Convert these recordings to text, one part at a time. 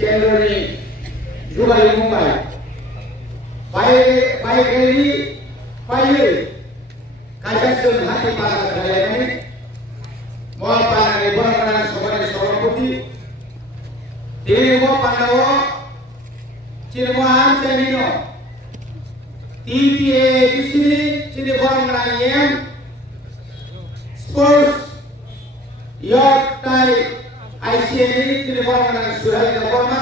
केन्द्रनि जुगालि बुंबाय बायगारि बायै कायसासों हाथि बागा खालायनानै महापानानि बरगना सभानि सभापति देव Pandav चिरमान चेमिनो TPA disini sini bangna yem sports yacht tai ICN sini bangna surai bangna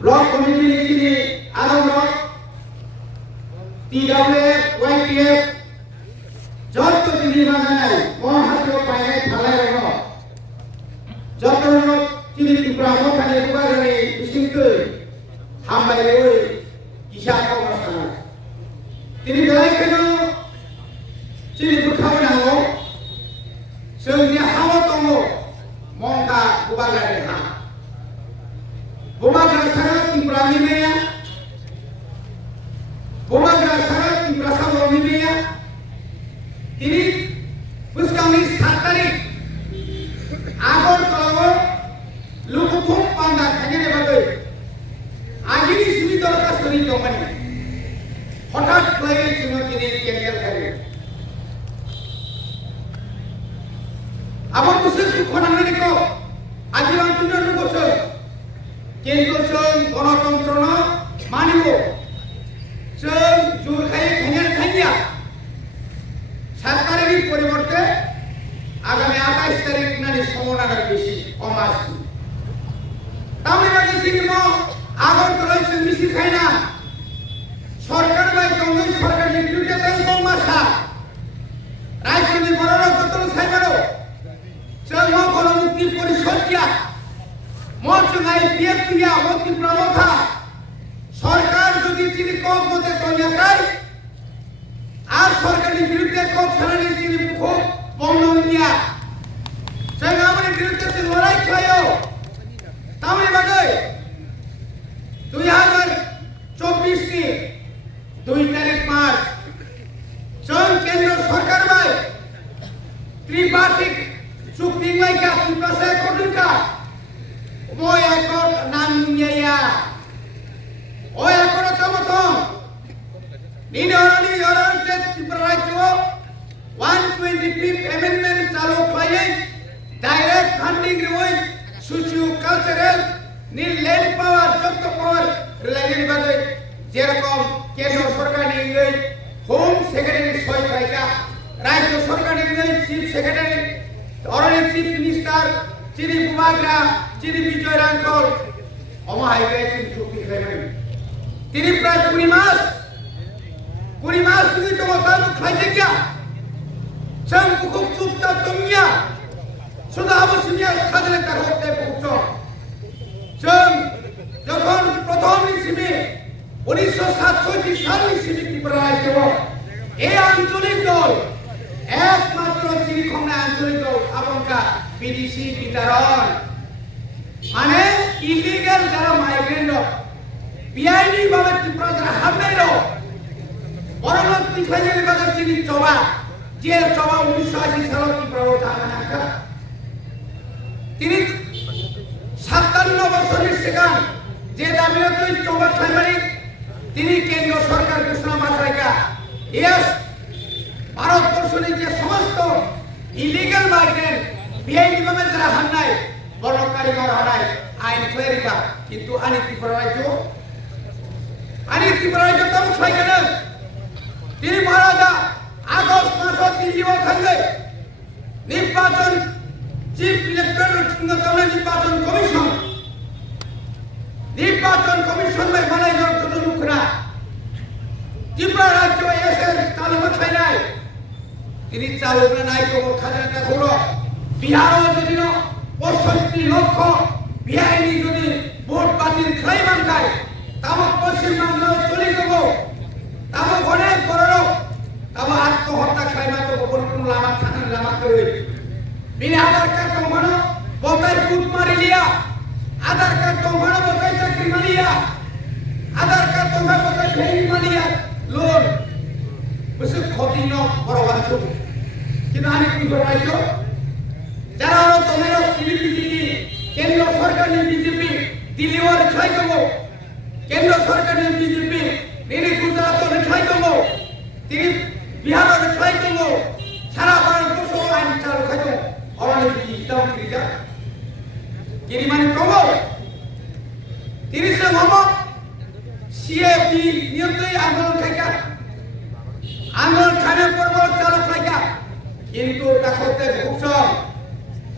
block committee sini adam block TWF YPF joto sini bangna mohato paine phalai rono joto sini Tripura thane bugarani bisingke hambai roi Isya kau rasanya. Ini belai kena, sini berkau nango, sehingga hawa tongo, mongka bubaga deha. Bubaga sarat Tripura mimeya, bubaga sarat Tripura sabro mimeya. Ini puskami satari, agor kalau lukukum panda kanya debagai. Agini sini dorkas sini domani. Hotat klien cuma kini cancel kari. Abang musuh tu konan ni ko. Ajiran tu nak musuh. Kento seng konaton trona maniwo. Seng jur kaya. Sarkar ini poriborte. Agami 28 tarik nani somona bersih omas. Tapi bagi sini mau আগর তলায় সে মিশি খায় না সরকার by Congress সরকারের বিরুদ্ধে তাই কম মাসা রাজ্যের বড় রক্ততল সাইবারো সঙ্গ গণমুক্তি পরিষদ দিয়া মঞ্চনাই বিএফটিয়া মন্ত্রী প্রমথা সরকার যদি তিনি কম মতে কন্যাকার আর সরকারের বিরুদ্ধে কম সারানি তিনি খুব বন্ধ ইন্ডিয়া সঙ্গ আমাদের বিরুদ্ধে লড়াই খায়ও তামিল বাগাই 2024 की 2 तारीख मार्च संघ केंद्र सरकार बाय त्रिपाठिक चुक्ति में क्या त्रिपुरा से कोटुन का वो एकट नाम निया ओ एकट तमतम निडोरन से त्रिपुरा राज्य 125th amendment चालू पाए डायरेक्ट फंडिंग रिवॉइड सोशियो कल्चरल नील लैंड पावर जब्त पावर रिलायंस बागे जेरकम केंद्र सरकार ने गई होम सेक्रेटरी सही करेगा राज्य सरकार ने गई चीफ सेक्रेटरी और चीफ मिनिस्टर चिनी बुबाग्रा चिनी विजय रांकल अमा हाईवे चिनी चुक्ति करेंगे तिनी प्राय पूरी मास सुधी तो बताओ खाई क्या संग बुकुक चुपचाप तुमिया सुधा अवश्य खादले तक होते बुकुक जों যখন প্রথম নিসিমে 1967 সাল নিসিমে ত্রিপুরা রাজ্য এই আঞ্চলিক দল একমাত্র চিনিখংনা আঞ্চলিক দল আপনকা বিডিসি বিতরণ মানে ইলিগাল যারা মাইগ্রেন্ট বিআইনি ভাবে ত্রিপুরা যারা হামলাইলো পরবর্তী খাইলে বাগে চিনি চবা যে চবা 1980 সালে ত্রিপুরা থানা তিনি 57 বছরের সেখান যে দাবিটা তুই চৌবাত খাইবারি তিনি কেন্দ্র সরকার ঘোষণা মাত্রাইকা ইয়েস ভারতবর্ষের যে সমস্ত ইলিগাল মাইগ্রেন্ট বিআইনি ভাবে যারা হামলায় বড় কারিগর হারায় আইন তৈরিকা কিন্তু আনি ত্রিপুরা রাজ্য তম খাইগেন তিনি মহারাজা আগস্ট মাসত দিল্লিও থাকবে নির্বাচন চিফ ইলেকট্রাল নির্বাচন কমিশন में बनाई जो तो मुखना त्रिपुरा राज्य एसएल चालू में खाई তিনি চালু না নাই তো খাজনা তা হলো বিহারও যদি 65 লক্ষ বিআইনি যদি ভোট বাতিল খাই মানকায় তাম পশ্চিম বাংলা চলে যাব তাম অনেক বড় লোক তাম আত্মহত্যা খাই মাতো কোন লামা থানা লামা করে বিনা আধার কার্ড কমানো বতাই ফুট মারি লিয়া আধার কার্ড কমানো বতাই চাকরি মারিয়া আধার কার্ড কমানো বতাই ফেরি মারিয়া লোন বসে ক্ষতি ন বড় বাচ্চা কিন্তু আমি কি করাইছো যারা তোমরা টিভি কেন্দ্র সরকার বিজেপি दिल्लीआव रेख्लाय दङ केन्द्र सरकारनि बिजेपि दिनै गुजरातआव रेख्लाय दङ दिनै बिहाराव रेख्लाय दङ सारा भारतबर्षआव आइन चालुखाय दङ अरानि बिदाव तिरिजा गिरिमानि दङ तिरिसजों हमो सीएपी नियमदै आन्दोलन खायगा आन्दोलन खाने पर्व चालू खायगा किन्तु दाखोते भुक्सम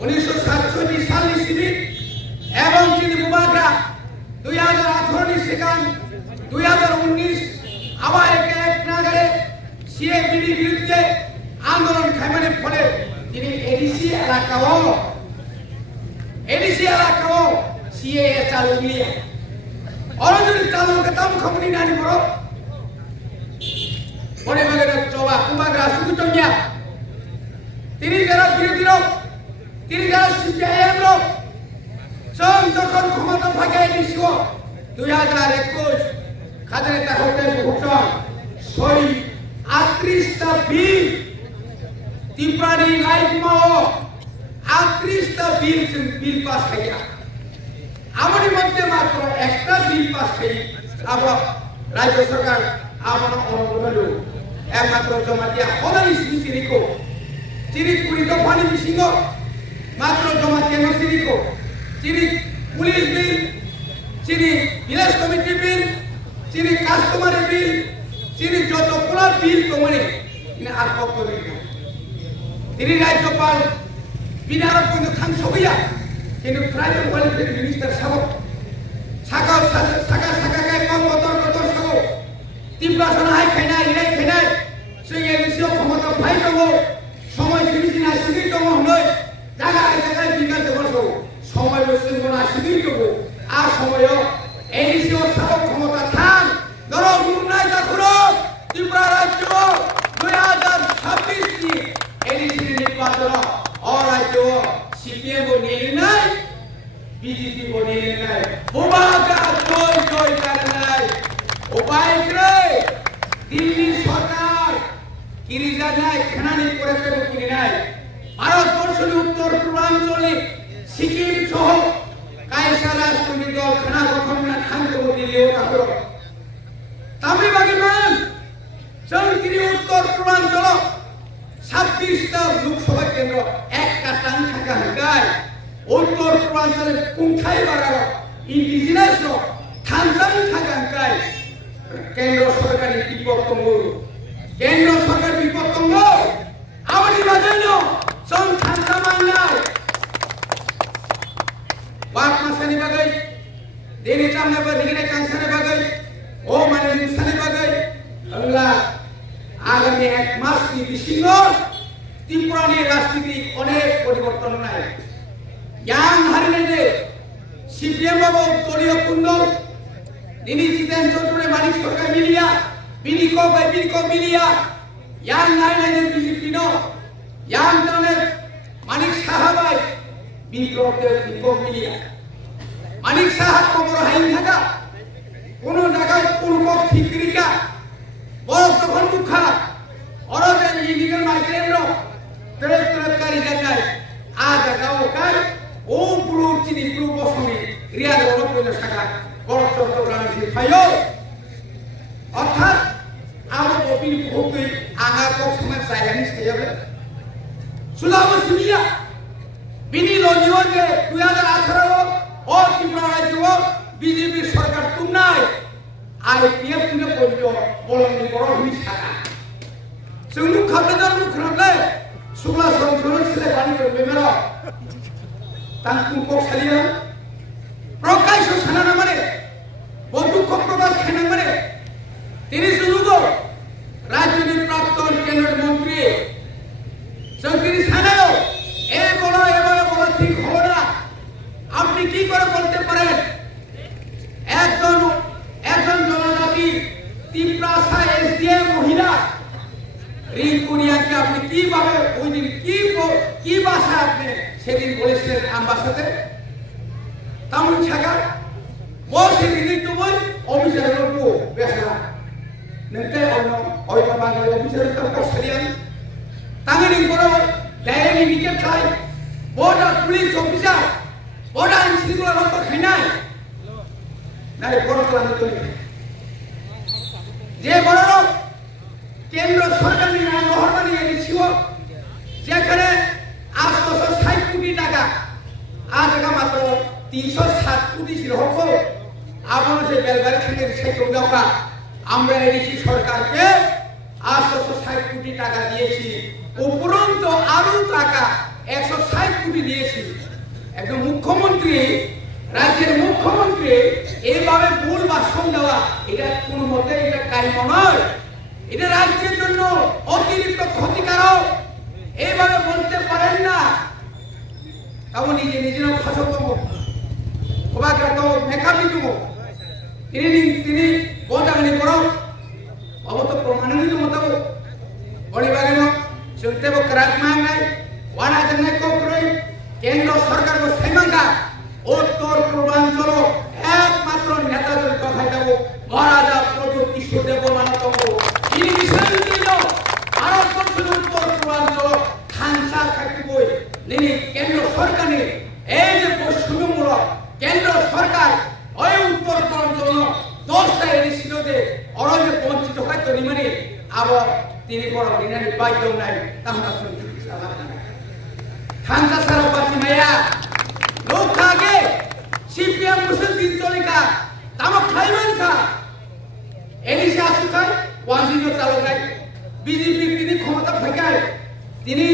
1967 सालनि सिबिल এবং তিনি বুবাগ্রা 2018 नि सिगां 2019 আবার এক নাগারে সিএপির বিরুদ্ধে আন্দোলন খাইমানের ফলে তিনি এডিসি এলাকাও সিএএ চালু নিয়ে অরজুরি চালু কেতাম খবনি নানি বড় পরে বাগের চলা বুবাগ্রা সুকুচনিয়া তিনি যারা বিরোধী লোক তিনি যারা সিপিআইএম লোক जों যখন ক্ষমতা থাকে এডিসিও 2021 খাদের তাহতে ভুক্তম 38টা বিল ত্রিপুরানি লাইফমাও 38টা বিল পাস খাইয়া আমাদের মধ্যে মাত্র একটা বিল পাস খাই আবার রাজ্য সরকার আমার অনুমোদন একমাত্র জমা দিয়া হদানি সিরিকো চিরি কুড়ি দফানি বিসিঙ্গ মাত্র জমা দিয়া সিরিকো চিনি পুলিশ বিল চিনি ভিলেজ কমিটি বিল চিনি কাস্টমারি বিল চিনি যতগুলো বিল তোমারে তিনি আর কত বিল তিনি রাজ্যপাল বিনারক পর্যন্ত খান সবইয়া কিন্তু ট্রাইবেল ওয়েলফেয়ার মিনিস্টার সাহেব সাকা গায় কম কত সাহেব তিব্রাসন হাই খাইনাই ইরাই খাইনাই সেই এডিসিও ক্ষমতা ভাই দङ সময় সিরিজিনা সিরি দङ হই জায়গায় বিকাশ করছো সময় বসিংগনা সিগিল দেবো আর সময় এডিসিও শাসক ক্ষমতা থান ধরো গুমনাই দেখো ত্রিপুরা রাজ্য 2026 নি এডিসি নির্বাচন অরাজ্য সিপিএম নিয়ে নাই বিজেপি নিয়ে নাই বুবাগা জয় করে নাই উপায় করে দিল্লি সরকার কিরিজা নাই খানানি করে কিনে নাই ভারতবর্ষের উত্তর পূর্বাঞ্চলে সিকিম সহ কায়সা রাষ্ট্রীয় দল খানা গঠন না খান্ত দিল্লিও থাকো তামিলবাগিমান চৌধুরী উত্তর পূর্বাঞ্চল 26টা লোকসভা কেন্দ্র একটা টান থাকা হাকায় উত্তর পূর্বাঞ্চলে কুংথাই বাগার ইন্ডিজিনাস থানসাং থাকা হাকায় কেন্দ্র সরকারের বিপত্তঙ্গ আমাদের মাঝে সং থানসা মান্নায় बात मासानि बागै देने चामने बागै कांसानि बागै ओ माने मुसानि बागै अल्ला आगामी 1 मास नि बिसिङ त्रिपुरानि राजनीति अनेक परिवर्तन नाय यां हारिने सीपीएम बाबू दलीय कुंडल दिनी जितेन चौधुरी मानिक सरकार मिलिया बिनिको मिलिया यां नायने बीजेपी नो यां तने मानिक साहाबाई বিপ্লবদের বিকমিলিয়া মানিক সাহা খবর হাইন থাকা কোন জায়গায় পূর্ব ঠিকরিকা বড় তখন মুখা অরবেন ইলিগাল মাইগ্রেন্ট তরকারি জায়গায় আ জায়গাও কাই ও পুরো চিনি পুরো বসনি রিয়াল অরবেন শাখা বড় চট্টগ্রাম ফাইও অর্থাৎ আমার কপির ভোগে আগা কসমে সাইলেন্স হয়ে যাবে সুলাবসি মিয়া বিনি লজিও যে 2018 ও ত্রিপুরা রাজ্য বিজেপি সরকার তুমনাই আইপিএফ তুলে পড়ল বলন্দি বড় হুই সাকা जोंनि खाबलेदार मुखराबले सुग्ला संसद सिले बानि मेमेरा तांकु को सालिया प्रकाश साना माने बंधु को प्रकाश खाना माने তিনি সুলুগো রাজ্যের প্রাক্তন কেন্দ্রীয় মন্ত্রী তিনি সানাও এই বলা ঠিক হলো না আপনি কি করে বলতে পারেন একজন জনজাতি তিপ্রাসা এসডিএম মহিলা রিঙ্কুনিয়াকে আপনি কিভাবে ওই দিন কি ভাষা আপনি সেদিন বলেছিলেন আম্বাসাতে তামুল ছাগা বসে দিদি তো বই অফিসারের লোক বেসরা नंतर ओय बांगले ऑफिसर का कस्टडियन तांगनि बरो डायरेक्ट विकेट खाय बॉर्डर पुलिस ऑफिसर बॉर्डर सिंगुला रत खैनाय নারী বড় কলামে তৈরি যে বড় লোক কেন্দ্র সরকার নিয়ে নহর বানিয়ে দিচ্ছিল যেখানে 860 কোটি টাকা আজ মাত্র 307 কোটি ছিল হোক আপনার সেই বেলবাড়ি থেকে সেই টাকা আমরা এডিসি সরকারকে 860 কোটি টাকা দিয়েছি উপরন্ত আরো টাকা 160 কোটি দিয়েছি একজন মুখ্যমন্ত্রী রাজ্যের মুখ্যমন্ত্রী এইভাবে ভুল ভাষণ দেওয়া এটা কোনো মতে এটা কাম্য নয় এটা রাজ্যের জন্য অতিরিক্ত ক্ষতিকারক এইভাবে বলতে পারেন না তখন নিজে নিজের ভাষণ দেবো অবাগ্রাত মেকাপি দেবো তিনি বোঝাগনি বড় অবত প্রমাণিত মতাব বড়িবাগেন সুলতেব করাত মাঙ্গাই ওয়ানা জন্নাই কোকরই কেন্দ্র সরকার কো সাইমাঙ্গা উত্তর পূর্বাঞ্চল একমাত্র নেতাদের কথা দেব মহারাজা প্রযুক্তি সুদেব মানতব তিনি বিষয়টি ভারতবর্ষের উত্তর পূর্বাঞ্চল খানসা খাইতে বই তিনি কেন্দ্র সরকারের এই যে পশ্চিমমূলক কেন্দ্র সরকার ওই উত্তর পূর্বাঞ্চল 10টা এরিছিল যে অরজে বঞ্চিত হয় তো নিমানে আবার তিনি বড় নিনানি বাধ্য নাই তাহলে শুনতে খানসা সারা বাতি মায়া लोग आगे सीपीएम मुस्लिम दिन चलेगा तामक खाइमान खा एलिशा सुखाय वाजिनो चालू गाय बीजेपी তিনি ক্ষমতা থাকায় তিনি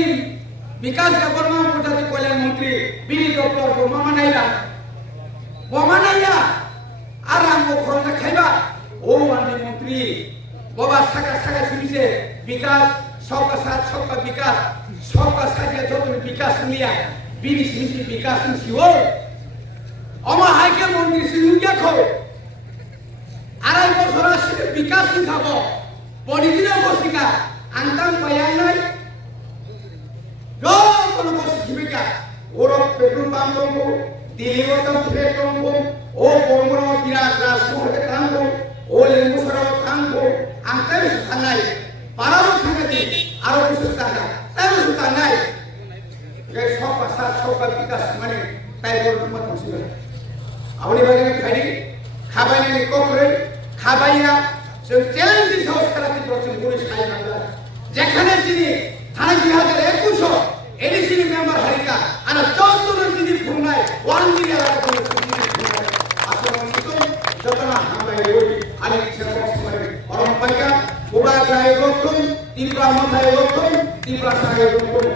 বিকাশ দেববর্মা প্রজাতি কল্যাণ মন্ত্রী বিনি ডক্টর বমানাইয়া আর আমগো খরনা খাইবা ও আন্দি মন্ত্রী বাবা সাকা সাকা শুনিছে বিকাশ सबका साथ सबका विकास सबका साथ যত বিকাশ নিয়া বিনি সিনি বিকাশ নিও অমা হাইকে মন্ত্রী সিনুকে খো আড়াই বছর আসলে বিকাশ শিখাবো পরিদিন বসিকা আন্তাম পায়া নাই যত বসিকা ওর পেট্রোল পাম্প দঙ্গো দিলিওতম ফ্লেট দঙ্গো ও বঙ্গর বিরাট রাজশহরে কাঙ্গো ও লেঙ্গুসর কাঙ্গো আন্তাম সানাই পারাও খানাতে আরো কিছু টাকা তাই সুতা নাই এই সব ভাষা সব বিকাশ মানে তাই বলতে মত ছিল আপনি বাগানে খাইনি খাবাইনি কোকরে খাবাইয়া সে চ্যালেঞ্জ সংস্কারটি প্রচুর করে সাই বাংলা যেখানে তিনি থানা 2021 এডিসি মেম্বার হারিকা আর 14 তিনি ফুরনাই ওয়ান দিন এলাকা করে আসলে তো যতনা হামাই ওই আলি সেবক করে অরম্পাইকা উবা গায় গঠন তিনবার মাথায় গঠন তিনবার সাগে গঠন